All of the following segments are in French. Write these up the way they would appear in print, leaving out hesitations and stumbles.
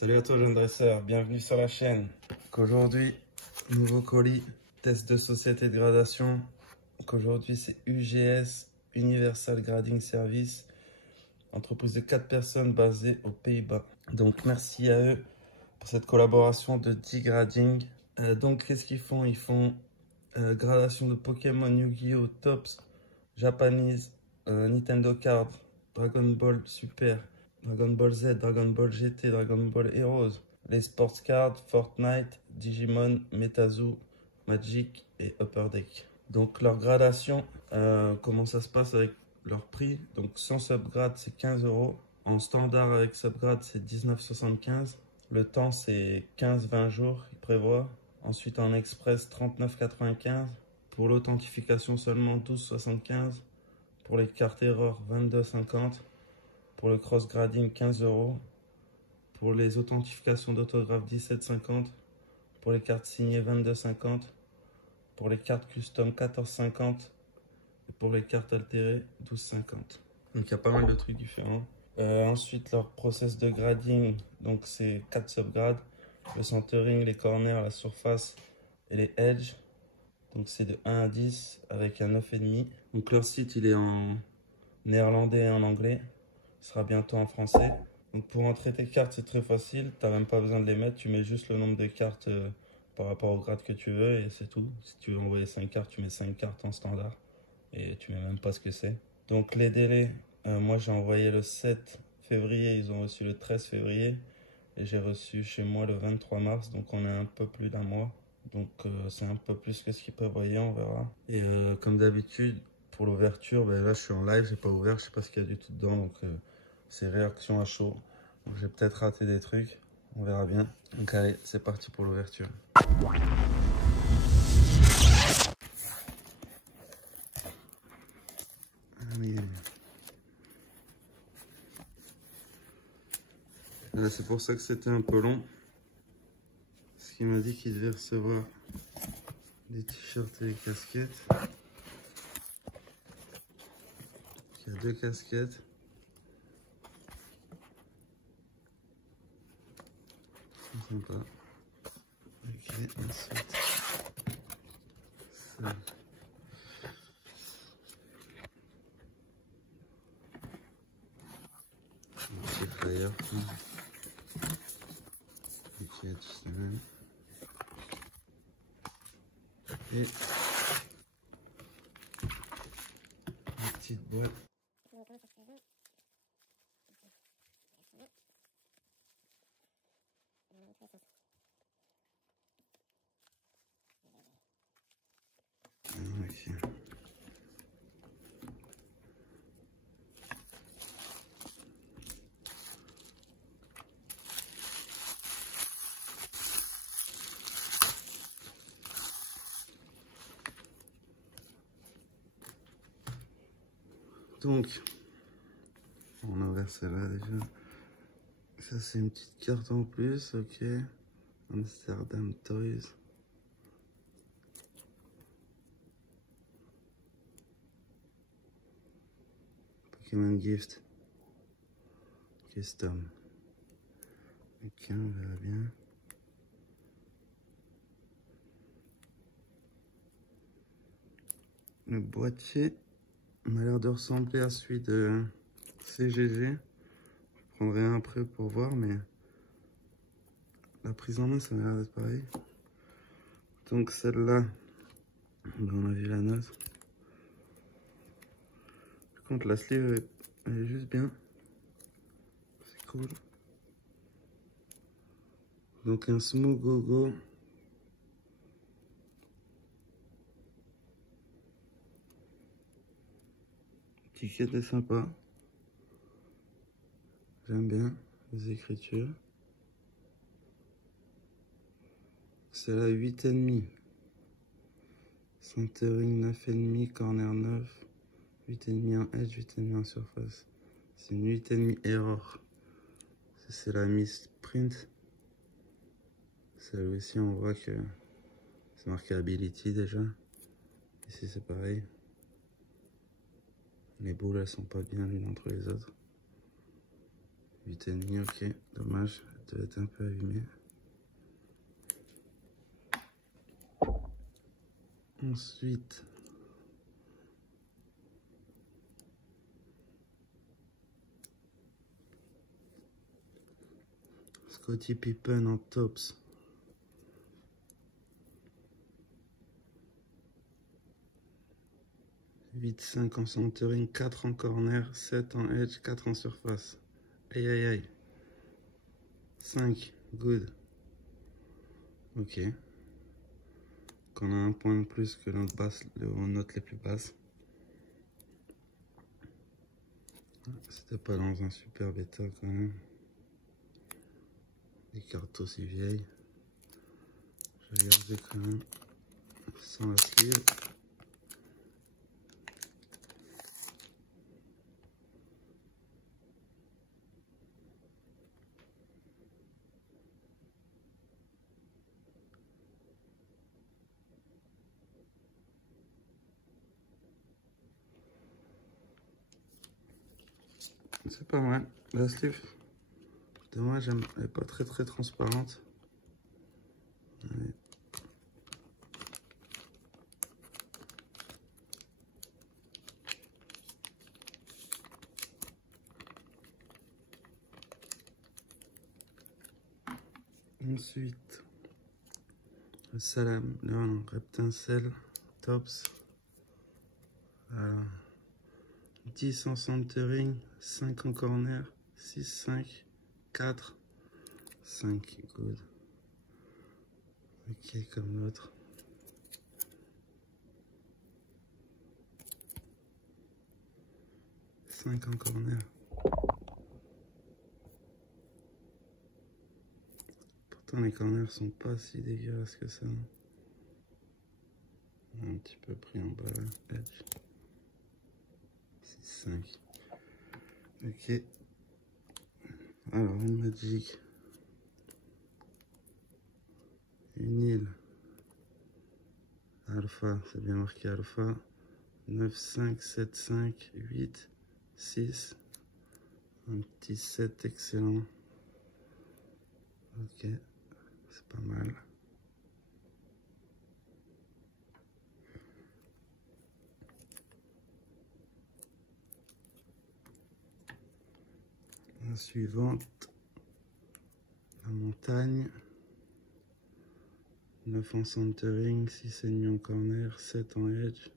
Salut à toi jeune dresseur, bienvenue sur la chaîne. Aujourd'hui, nouveau colis, test de société de gradation. Donc aujourd'hui c'est UGS, Universal Grading Service, entreprise de 4 personnes basée aux Pays-Bas. Donc merci à eux pour cette collaboration de D-Grading. Donc qu'est-ce qu'ils font? Ils font gradation de Pokémon, Yu-Gi-Oh, Tops, Japanese, Nintendo Card, Dragon Ball Super, Dragon Ball Z, Dragon Ball GT, Dragon Ball Heroes, les Sports Cards, Fortnite, Digimon, Metazoo, Magic et Upper Deck. Donc leur gradation, comment ça se passe avec leur prix? Donc sans subgrade c'est 15 €. En standard avec subgrade c'est 19,75 €. Le temps c'est 15-20 jours, il prévoit. Ensuite en express 39,95 €. Pour l'authentification seulement 12,75 €. Pour les cartes erreurs 22,50 €. Pour le cross grading 15 €. Pour les authentifications d'autographe 17,50 €. Pour les cartes signées 22,50 €. Pour les cartes custom 14,50 €. Et pour les cartes altérées 12,50 €. Donc il y a pas mal de trucs différents. Ensuite leur process de grading, donc c'est 4 subgrades. Le centering, les corners, la surface et les edges. Donc c'est de 1 à 10 avec un 9,5. Donc leur site il est en néerlandais et en anglais. Il sera bientôt en français. Donc pour entrer tes cartes c'est très facile. Tu n'as même pas besoin de les mettre. Tu mets juste le nombre de cartes par rapport au grade que tu veux et c'est tout. Si tu veux envoyer 5 cartes, tu mets 5 cartes en standard. Et tu mets même pas ce que c'est. Donc les délais, moi j'ai envoyé le 7 février. Ils ont reçu le 13 février. Et j'ai reçu chez moi le 23 mars. Donc on est un peu plus d'un mois. Donc c'est un peu plus que ce qu'ils prévoyaient, on verra. Et comme d'habitude, pour l'ouverture, ben là je suis en live, j'ai pas ouvert, je sais pas ce qu'il y a du tout dedans, donc c'est réaction à chaud. Donc j'ai peut-être raté des trucs, on verra bien. Donc allez, c'est parti pour l'ouverture. C'est pour ça que c'était un peu long. Parce qu'il m'a dit qu'il devait recevoir des t-shirts et des casquettes. Il y a 2 casquettes. C'est sympa. Ok, ensuite. Ça. Un petit flyer. Ok, tout de même. Et une petite boîte. Okay. Donc, on a ouvert celle-là déjà. Ça, c'est une petite carte en plus, ok. Amsterdam Toys. Pokémon Gift. Custom. Ok, on verra bien. Le boîtier m'a l'air de ressembler à celui de CGG. Je prendrai un après pour voir, mais la prise en main, ça m'a l'air d'être pareil. Donc celle-là, on a vu la note. Par contre, la sleeve, elle est juste bien. C'est cool. Donc un Smooth Go-Go. L'étiquette est sympa. J'aime bien les écritures. C'est la 8,5. Centering 9,5, corner 9. 8,5 en edge, 8,5 en surface. C'est une 8,5 error. C'est la Miss Print. Celle-ci, on voit que c'est marqué Ability déjà. Ici, c'est pareil. Les boules, elles sont pas bien l'une entre les autres. 8,5. 8,5, ok. Dommage, elle devait être un peu abîmée. Ensuite, Scottie Pippen en tops. 8,5 en centering, 4 en corner, 7 en edge, 4 en surface. Aïe aïe aïe. 5, good. Ok. Qu'on a un point de plus que notre basse, les notes les plus basses. C'était pas dans un super bêta quand même. Les cartes aussi vieilles. Je vais garder quand même sans la sleeve. C'est pas mal. La sleeve, dommage, elle n'est pas très transparente. Allez. Ensuite, le Salam, le Reptincelle Tops. Voilà. 10 en centering, 5 en corner, 6, 5, 4, 5, good. Ok, comme l'autre. Cinq en corner. Pourtant les corners sont pas si dégueulasses que ça. Un petit peu pris en bas là. Edge. 6, 5. Ok. Alors une Magic. Une île. Alpha, c'est bien marqué Alpha. 9, 5, 7, 5, 8, 6. Un petit 7 excellent. Ok, c'est pas mal. La suivante, la montagne. 9 en centering, 6,5 en corner, 7 en edge.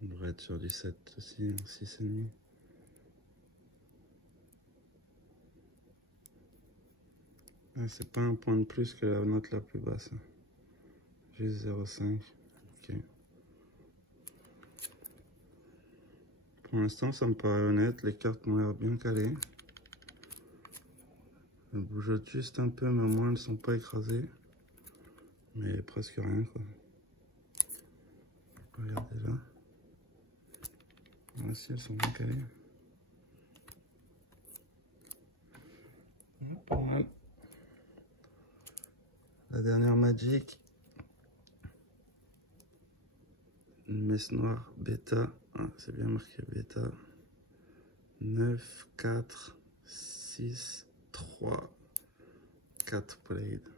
On devrait être sur du 7 aussi, 6,5. Ah, c'est pas un point de plus que la note la plus basse. Juste 0,5. Ok. Pour l'instant, ça me paraît honnête. Les cartes m'ont l'air bien calées. Elles bougent juste un peu, mais au moins elles ne sont pas écrasées. Mais presque rien, quoi. Regardez là. Là aussi, elles sont bien calées. Pas mal. La dernière Magic. Une messe noire bêta. Ah, c'est bien marqué bêta. 9, 4, 6, 3, 4 blades.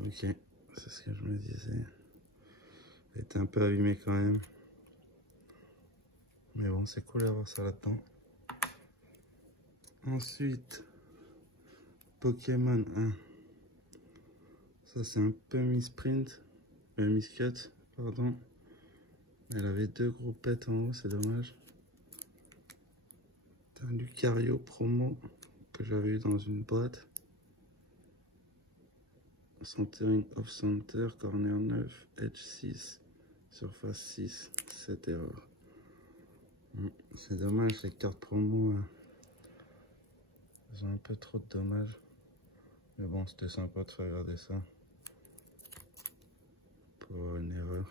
Ok, c'est ce que je me disais. Elle était un peu abîmée quand même. Mais bon, c'est cool d'avoir ça là-dedans. Ensuite, Pokémon 1. Ça, c'est un peu mi-sprint. Mi-cut, pardon. Elle avait deux groupettes en haut, c'est dommage. C'est un Lucario promo que j'avais eu dans une boîte. Centering off center, corner 9, edge 6, surface 6, 7 erreurs. C'est dommage, les cartes promo, elles ont un peu trop de dommages. Mais bon, c'était sympa de faire regarder ça. Pour une erreur.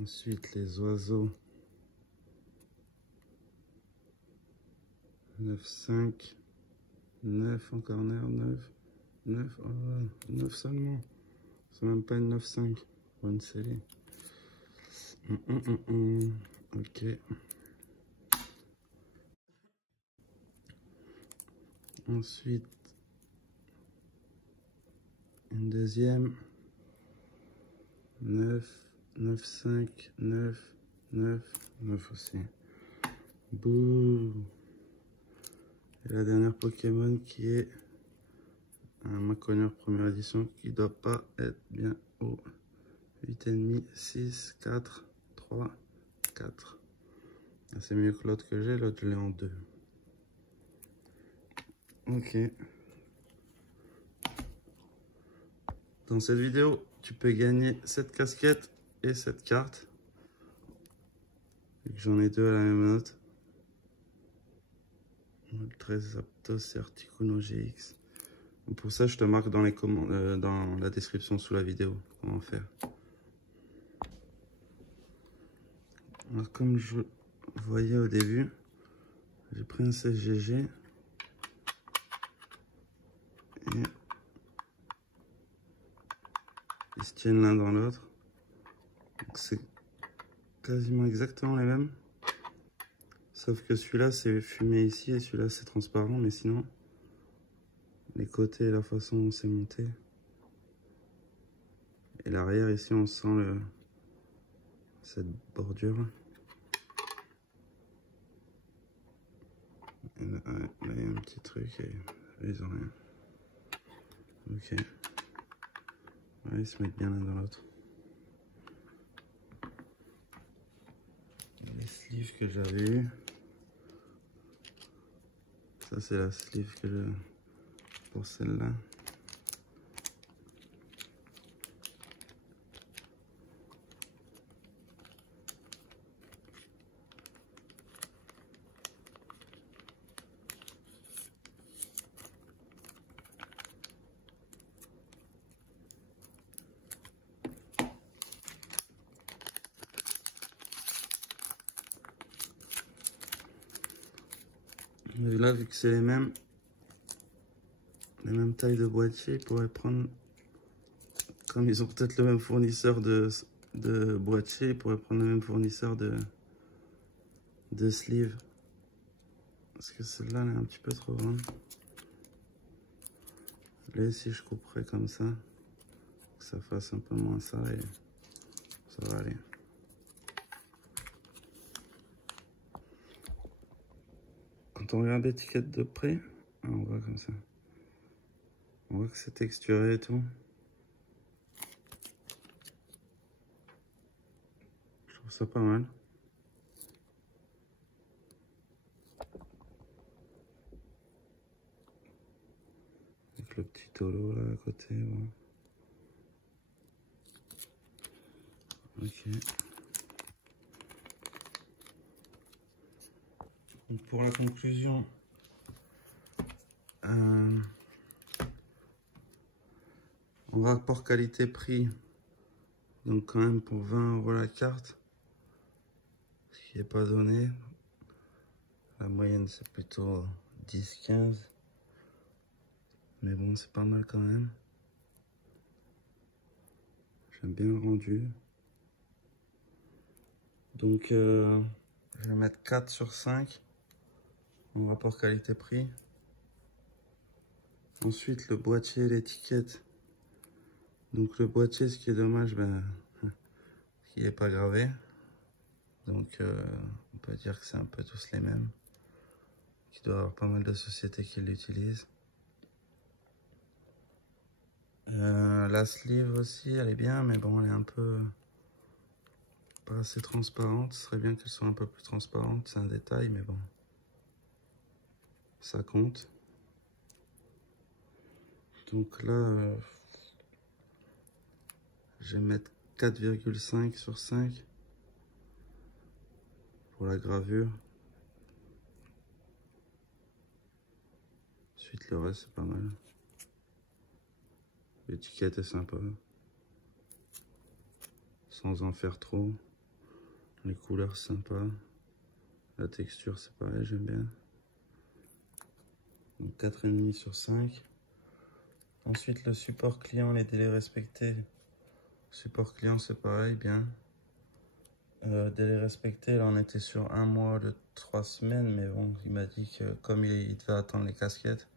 Ensuite, les oiseaux. 9, 5, 9 en corner, 9, 9, oh là, 9 seulement. C'est même pas une 9, 5 pour une série. Ok. Ensuite, une deuxième. 9, 9, 5, 9, 9, 9 aussi. Bouh. Et la dernière Pokémon qui est un Maconneur première édition qui doit pas être bien haut. 8,5, 6, 4, 3, 4. C'est mieux que l'autre que j'ai, l'autre je l'ai en 2. Ok. Dans cette vidéo, tu peux gagner cette casquette et cette carte. J'en ai deux à la même note. 13 Aptos et Articuno GX. Pour ça, je te marque dans les dans la description sous la vidéo comment faire. Alors, comme je voyais au début, j'ai pris un 16 GG et ils se tiennent l'un dans l'autre. C'est quasiment exactement les mêmes. Sauf que celui-là c'est fumé ici et celui-là c'est transparent, mais sinon les côtés et la façon dont c'est monté. Et l'arrière ici on sent cette bordure. Et là, il y a un petit truc et ils ont rien. Ok. Ouais, ils se mettent bien l'un dans l'autre. Les sleeves que j'avais eu. Ça c'est la sleeve que je... pour celle-là. Et là, vu que c'est les mêmes tailles de boîtier, ils pourraient prendre, comme ils ont peut-être le même fournisseur de boîtier, ils pourraient prendre le même fournisseur de sleeve. Parce que celle-là, elle est un petit peu trop grande. Là, ici, je couperai comme ça, que ça fasse un peu moins ça et ça va aller. Quand on regarde l'étiquette de près, on voit comme ça. On voit que c'est texturé et tout. Je trouve ça pas mal. Avec le petit holo là à côté. Bon. Ok. Donc pour la conclusion, en rapport qualité-prix, donc quand même pour 20 € la carte, ce qui n'est pas donné. La moyenne c'est plutôt 10-15, mais bon c'est pas mal quand même. J'aime bien le rendu. Donc je vais mettre 4 sur 5 en rapport qualité-prix. Ensuite le boîtier et l'étiquette. Donc le boîtier, ce qui est dommage, ben, il n'est pas gravé. Donc on peut dire que c'est un peu tous les mêmes. Il doit y avoir pas mal de sociétés qui l'utilisent. La sleeve aussi, elle est bien, mais bon, elle est un peu pas assez transparente. Ce serait bien qu'elle soit un peu plus transparente. C'est un détail, mais bon, ça compte. Donc là, je vais mettre 4,5 sur 5 pour la gravure. Ensuite, le reste, c'est pas mal. L'étiquette est sympa, sans en faire trop. Les couleurs sympas. La texture, c'est pareil, j'aime bien. Donc 4,5 sur 5. Ensuite, le support client, les délais respectés. Support client, c'est pareil, bien. délai respecté, là on était sur 1 mois de 3 semaines, mais bon, il m'a dit que comme il devait attendre les casquettes,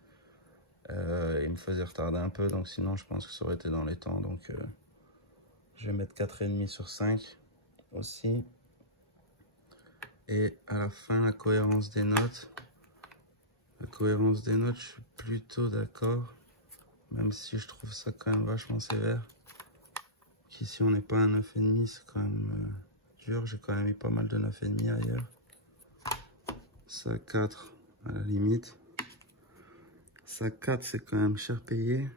il me faisait retarder un peu, donc sinon je pense que ça aurait été dans les temps, donc je vais mettre 4,5 sur 5 aussi. Et à la fin, la cohérence des notes. La cohérence des notes, je suis plutôt d'accord, même si je trouve ça quand même vachement sévère. Ici on n'est pas à 9,5, c'est quand même dur, j'ai quand même eu pas mal de 9,5 ailleurs. Ça 4 à la limite. Ça 4 c'est quand même cher payé.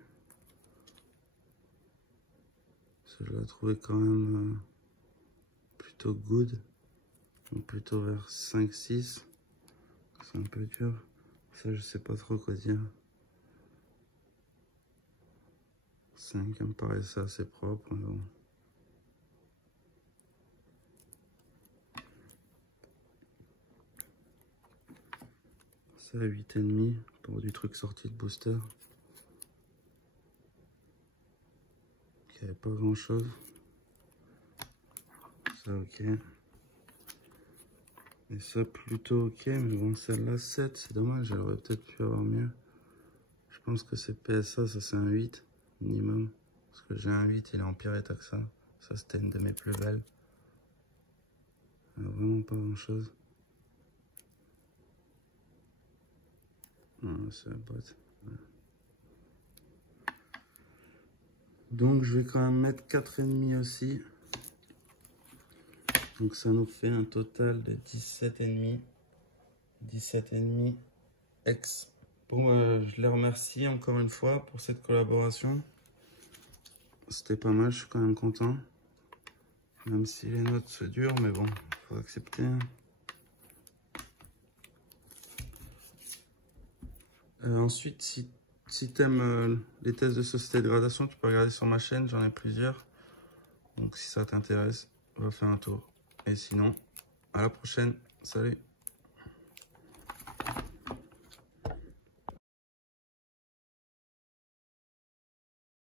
Ça, je l'ai trouvé quand même plutôt good. Donc plutôt vers 5-6. C'est un peu dur. Ça je sais pas trop quoi dire. 5 ça me paraissait assez propre. Mais bon. Ça 8,5 pour du truc sorti de booster. Il n'y avait pas grand chose. Ça ok. Et ça plutôt ok, mais bon celle-là 7, c'est dommage, elle aurait peut-être pu avoir mieux. Je pense que c'est PSA, ça c'est un 8 minimum. Parce que j'ai un 8, il est en pire état que ça. Ça c'était une de mes plus belles. Vraiment pas grand chose. Non, c'est la boîte. Ouais. Donc je vais quand même mettre 4,5 aussi. Donc ça nous fait un total de 17,5. 17,5 ex. Bon, je les remercie encore une fois pour cette collaboration. C'était pas mal, je suis quand même content. Même si les notes se durent, mais bon, faut accepter. Ensuite, si t'aimes les tests de société de gradation, tu peux regarder sur ma chaîne, j'en ai plusieurs. Donc si ça t'intéresse, va faire un tour. Et sinon, à la prochaine. Salut!